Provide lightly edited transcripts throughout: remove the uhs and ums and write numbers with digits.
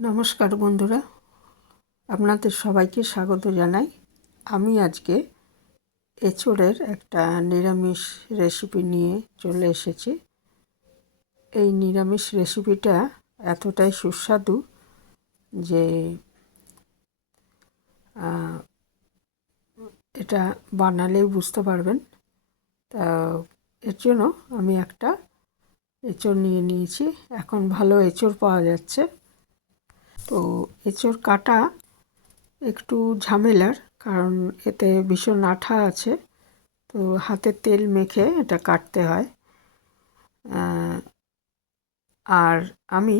নমস্কার বন্ধুরা, আপনাদের সবাইকে স্বাগত জানাই। আমি আজকে এঁচোড়ের একটা নিরামিষ রেসিপি নিয়ে চলে এসেছি। এই নিরামিষ রেসিপিটা এতটাই সুস্বাদু যে এটা বানালেই বুঝতে পারবেন। তা এর জন্য আমি একটা এঁচোড় নিয়ে নিয়েছি। এখন ভালো এঁচোড় পাওয়া যাচ্ছে। তো এঁচোড় কাটা একটু ঝামেলার, কারণ এতে ভীষণ আঠা আছে। তো হাতে তেল মেখে এটা কাটতে হয়। আর আমি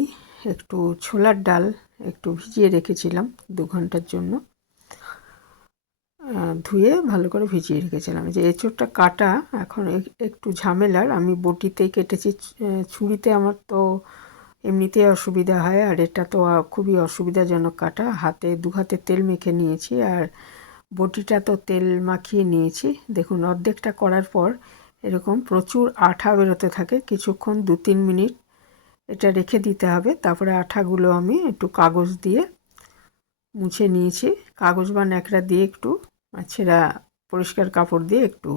একটু ছোলার ডাল একটু ভিজিয়ে রেখেছিলাম 2 ঘন্টার জন্য। ধুয়ে ভালো করে ভিজিয়ে রেখেছিলাম। যে এঁচোড়টা কাটা এখন একটু ঝামেলার। আমি বটিতেই কেটেছি, ছুরিতে আমার তো এমনিতেই অসুবিধা হয়, আর এটা তো খুবই অসুবিধাজনক কাটা। দু হাতে তেল মেখে নিয়েছি, আর বটিটা তো তেল মাখিয়ে নিয়েছি। দেখুন, অর্ধেকটা করার পর এরকম প্রচুর আঠা বেরোতে থাকে। কিছুক্ষণ 2-3 মিনিট এটা রেখে দিতে হবে। তারপরে আঠাগুলো আমি একটু কাগজ দিয়ে মুছে নিয়েছি। কাগজ বা ন্যাকড়া দিয়ে একটু ছেঁড়া পরিষ্কার কাপড় দিয়ে একটু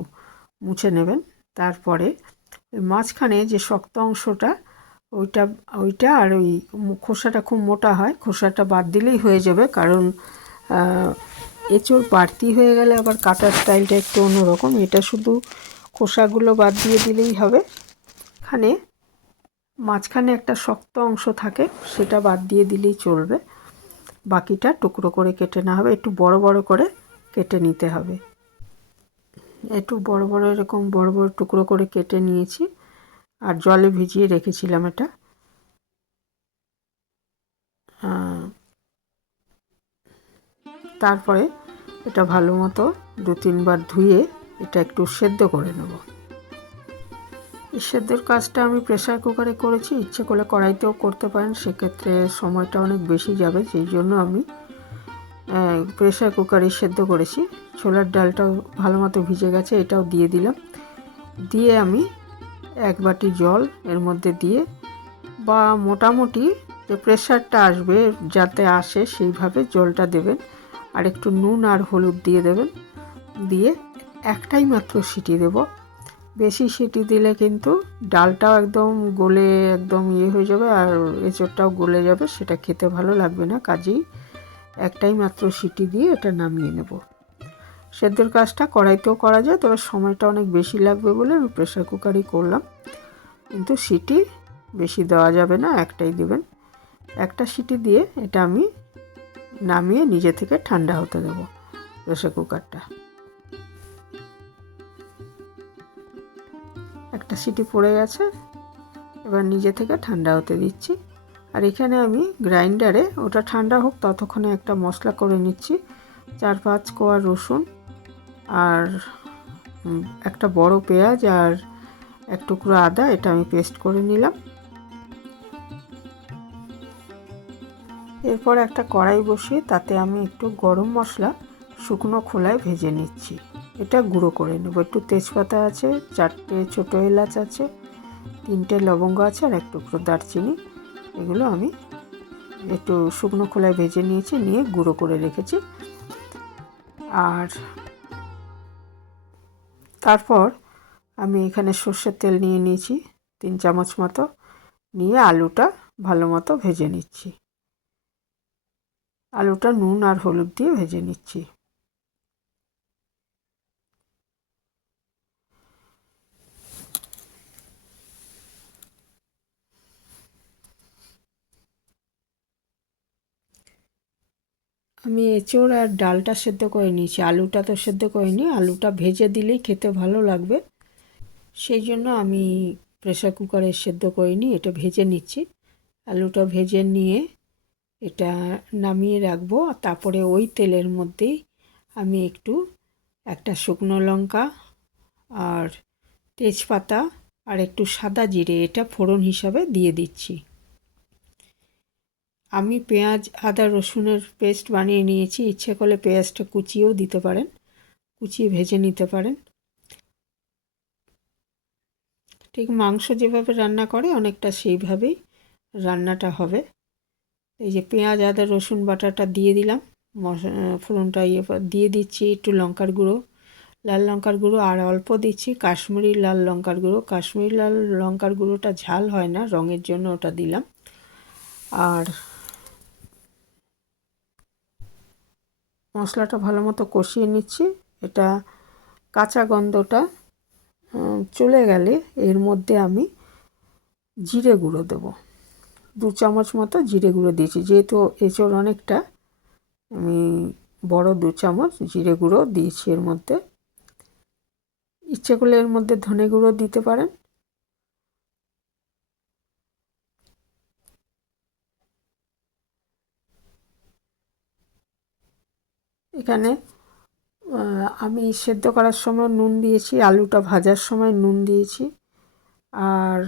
মুছে নেবেন। তারপরে মাঝখানে যে শক্ত অংশটা, ওইটা আর ওই খোসাটা খুব মোটা হয়, খোসাটা বাদ দিলেই হয়ে যাবে। কারণ এঁচোড় বাড়তি হয়ে গেলে আবার কাটার স্টাইলটা একটু অন্যরকম। এটা শুধু খোসাগুলো বাদ দিয়ে দিলেই হবে। মাঝখানে একটা শক্ত অংশ থাকে, সেটা বাদ দিয়ে দিলেই চলবে। বাকিটা টুকরো করে কেটে নেওয়া হবে। একটু বড় বড় করে কেটে নিতে হবে। একটু বড় বড় এরকম বড় বড় টুকরো করে কেটে নিয়েছি, আর জলে ভিজিয়ে রেখেছিলাম এটা। তারপরে এটা ভালো মতো 2-3 বার ধুয়ে এটা একটু সেদ্ধ করে নেব। এই সেদ্ধর কাজটা আমি প্রেসার কুকারে করেছি। ইচ্ছে করলে কড়াইতেও করতে পারেন, সেক্ষেত্রে সময়টা অনেক বেশি যাবে। সেই জন্য আমি প্রেসার কুকারে সেদ্ধ করেছি। ছোলার ডালটাও ভালো মতো ভিজে গেছে, এটাও দিয়ে দিলাম। দিয়ে আমি 1 বাটি জল এর মধ্যে দিয়ে, বা মোটামুটি যে প্রেসারটা আসবে যাতে আসে সেইভাবে জলটা দেবেন। আর একটু নুন আর হলুদ দিয়ে দেবেন। দিয়ে একটাই মাত্র সিটি দেব। বেশি সিটি দিলে কিন্তু ডালটাও একদম গলে একদম হয়ে যাবে, আর এঁচোড়টাও গলে যাবে, সেটা খেতে ভালো লাগবে না। কাজেই একটাই মাত্র সিটি দিয়ে এটা নামিয়ে নেব। সেদ্ধর কাজটা কড়াইতেও করা যায়, তবে সময়টা অনেক বেশি লাগবে বলে আমি প্রেসার কুকারই করলাম। কিন্তু সিটি বেশি দেওয়া যাবে না, একটাই দেবেন। একটা সিটি দিয়ে এটা আমি নামিয়ে নিজে থেকে ঠান্ডা হতে দেব প্রেসার কুকারটা। একটা সিটি পড়ে গেছে, এবার নিজে থেকে ঠান্ডা হতে দিচ্ছি। আর এখানে আমি গ্রাইন্ডারে, ওটা ঠান্ডা হোক ততক্ষণে একটা মশলা করে নিচ্ছি। 4-5 কোয়া রসুন, আর একটা বড় পেঁয়াজ, আর এক টুকরো আদা, এটা আমি পেস্ট করে নিলাম। এরপর একটা কড়াই বসিয়ে তাতে আমি একটু গরম মশলা শুকনো খোলায় ভেজে নিচ্ছি। এটা গুঁড়ো করে নেব। একটু তেজপাতা আছে, 4টে ছোটো এলাচ আছে, 3টে লবঙ্গ আছে, আর এক টুকরো দারচিনি। এগুলো আমি একটু শুকনো খোলায় ভেজে নিয়েছি, নিয়ে গুঁড়ো করে রেখেছি। আর তারপর আমি এখানে সর্ষের তেল নিয়ে নিয়েছি 3 চামচ মতো, নিয়ে আলুটা ভালো মতো ভেজে নিচ্ছি। আলুটা নুন আর হলুদ দিয়ে ভেজে নিচ্ছি। আমি এঁচোড় আর ডালটা সেদ্ধ করে নিয়েছি, আলুটা তো সেদ্ধ করিনি। আলুটা ভেজে দিলেই খেতে ভালো লাগবে, সেই জন্য আমি প্রেসার কুকারে সেদ্ধ করিনি, এটা ভেজে নিচ্ছি। আলুটা ভেজে নিয়ে এটা নামিয়ে রাখবো। তারপরে ওই তেলের মধ্যেই আমি একটা শুকনো লঙ্কা আর তেজপাতা আর একটু সাদা জিরে, এটা ফোড়ন হিসাবে দিয়ে দিচ্ছি। আমি পেঁয়াজ আদা রসুনের পেস্ট বানিয়ে নিয়েছি। ইচ্ছে করলে পেঁয়াজটা কুচিয়েও দিতে পারেন, কুচিয়ে ভেজে নিতে পারেন। ঠিক মাংস যেভাবে রান্না করে অনেকটা সেইভাবেই রান্নাটা হবে। এই যে পেঁয়াজ আদা রসুন বাটাটা দিয়ে দিলাম, ফোড়নটা দিয়ে দিচ্ছি একটু লঙ্কার গুঁড়ো, লাল লঙ্কার গুঁড়ো, আর অল্প দিচ্ছি কাশ্মীরি লাল লঙ্কার গুঁড়ো। কাশ্মীরি লাল লঙ্কার গুঁড়োটা ঝাল হয় না, রঙের জন্য ওটা দিলাম। আর মশলাটা ভালো মতো কষিয়ে নিচ্ছি। এটা কাঁচা গন্ধটা চলে গেলে এর মধ্যে আমি জিরে গুঁড়ো দেবো। 2 চামচ মতো জিরে গুঁড়ো দিয়েছি, যেহেতু এঁচোড় অনেকটা, আমি বড় 2 চামচ জিরে গুঁড়ো দিয়েছি এর মধ্যে। ইচ্ছে করলে এর মধ্যে ধনে গুঁড়ো দিতে পারেন। এখানে আমি সেদ্ধ করার সময় নুন দিয়েছি, আলুটা ভাজার সময় নুন দিয়েছি। আর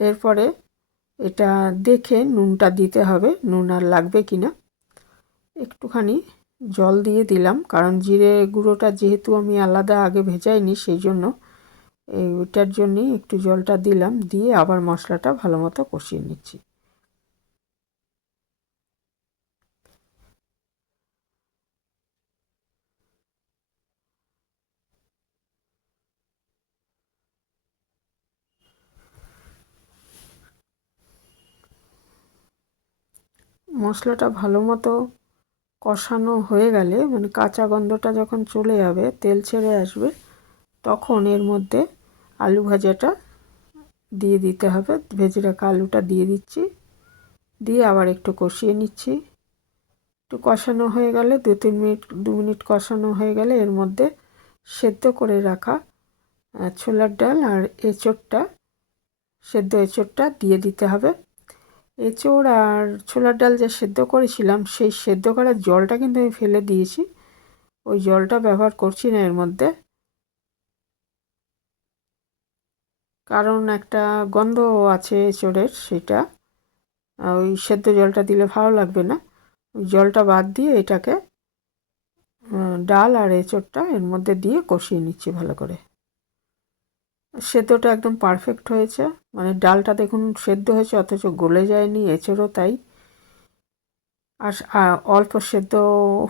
এরপরে এটা দেখে নুনটা দিতে হবে, নুন আর লাগবে কি না। একটুখানি জল দিয়ে দিলাম, কারণ জিরে গুঁড়োটা যেহেতু আমি আলাদা আগে ভেজাইনি, সেই জন্য ওইটার জন্যই একটু জলটা দিলাম। দিয়ে আবার মশলাটা ভালো মতো কষিয়ে নিচ্ছি। মশলাটা ভালো মতো কষানো হয়ে গেলে, মানে কাঁচা গন্ধটা যখন চলে যাবে, তেল ছেড়ে আসবে, তখন এর মধ্যে আলু ভাজাটা দিয়ে দিতে হবে। ভেজে রাখা আলুটা দিয়ে দিচ্ছি, দিয়ে আবার একটু কষিয়ে নিচ্ছি। একটু কষানো হয়ে গেলে 2 মিনিট কষানো হয়ে গেলে এর মধ্যে সেদ্ধ করে রাখা ছোলার ডাল আর এঁচোড়টা, সেদ্ধ এঁচোড়টা দিয়ে দিতে হবে। এঁচোড় আর ছোলার ডাল যা সেদ্ধ করেছিলাম, সেই সেদ্ধ করার জলটা কিন্তু আমি ফেলে দিয়েছি, ওই জলটা ব্যবহার করছি না এর মধ্যে, কারণ একটা গন্ধ আছে এঁচোড়ের, সেটা ওই সেদ্ধ জলটা দিলে ভালো লাগবে না। ওই জলটা বাদ দিয়ে এটাকে ডাল আর এঁচোড়টা এর মধ্যে দিয়ে কষিয়ে নিচ্ছি ভালো করে। সেদ্ধটা একদম পারফেক্ট হয়েছে, মানে ডালটা দেখুন সেদ্ধ হয়েছে অথচ গলে যায়নি, এঁচোড়ও তাই। আর অল্প সেদ্ধ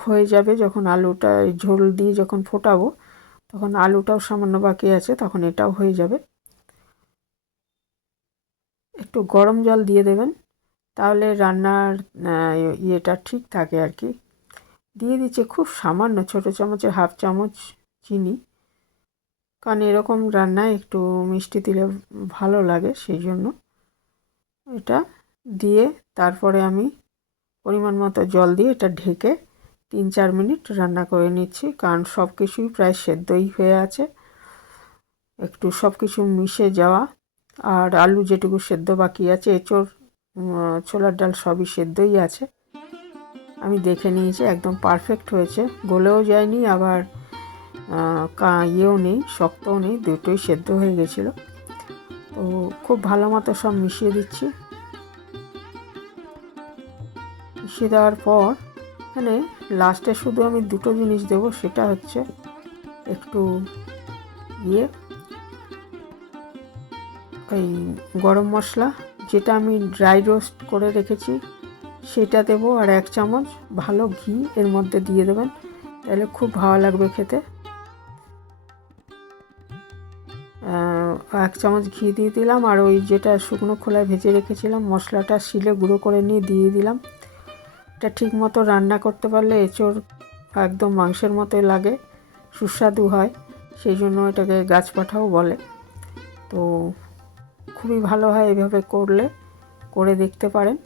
হয়ে যাবে যখন আলুটা ঝোল দিয়ে যখন ফোটাবো, তখন আলুটাও সামান্য বাকি আছে, তখন এটাও হয়ে যাবে। একটু গরম জল দিয়ে দেবেন, তাহলে রান্নার ইয়েটা ঠিক থাকে আর কি। দিয়ে দিচ্ছে খুব সামান্য, ছোটো চামচের 1/2 চামচ চিনি, কারণ এরকম রান্নায় একটু মিষ্টি দিলে ভালো লাগে, সেই জন্য এটা দিয়ে তারপরে আমি পরিমাণ মতো জল দিয়ে এটা ঢেকে 3-4 মিনিট রান্না করে নিচ্ছি, কারণ সব কিছুই প্রায় সেদ্ধই হয়ে আছে। একটু সব কিছু মিশে যাওয়া, আর আলু যেটুকু সেদ্ধ বাকি আছে, এঁচোড় ছোলার ডাল সবই সেদ্ধই আছে। আমি দেখে নিয়েছি, একদম পারফেক্ট হয়েছে, গলেও যায়নি, আবার ইয়েও নেই, শক্তও নেই, দুটোই সেদ্ধ হয়ে গেছিলো। তো খুব ভালো মতো সব মিশিয়ে দিচ্ছি। মিশিয়ে দেওয়ার পর এখানে লাস্টে শুধু আমি 2টো জিনিস দেবো, সেটা হচ্ছে একটু ওই গরম মশলা, যেটা আমি ড্রাই রোস্ট করে রেখেছি, সেটা দেবো। আর 1 চামচ ভালো ঘি এর মধ্যে দিয়ে দেবেন, তাহলে খুব ভালো লাগবে খেতে। 1 চামচ ঘি দিয়ে দিলাম, আর ওই যেটা শুকনো খোলায় ভেজে রেখেছিলাম মশলাটা শিলে গুঁড়ো করে নিয়ে দিয়ে দিলাম। এটা ঠিক মতো রান্না করতে পারলে এঁচোড় একদম মাংসের মতোই লাগে, সুস্বাদু হয়, সেই জন্য এটাকে গাছপাঠাও বলে। তো খুবই ভালো হয়, এভাবে করলে করে দেখতে পারেন।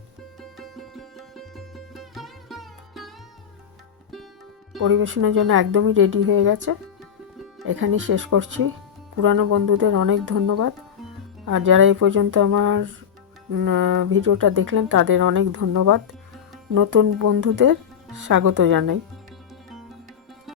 পরিবেশনের জন্য একদমই রেডি হয়ে গেছে, এখানেই শেষ করছি। পুরানো বন্ধুদের অনেক ধন্যবাদ, আর যারা এই পর্যন্ত আমার ভিডিওটা দেখলেন তাদের অনেক ধন্যবাদ। নতুন বন্ধুদের স্বাগত জানাই।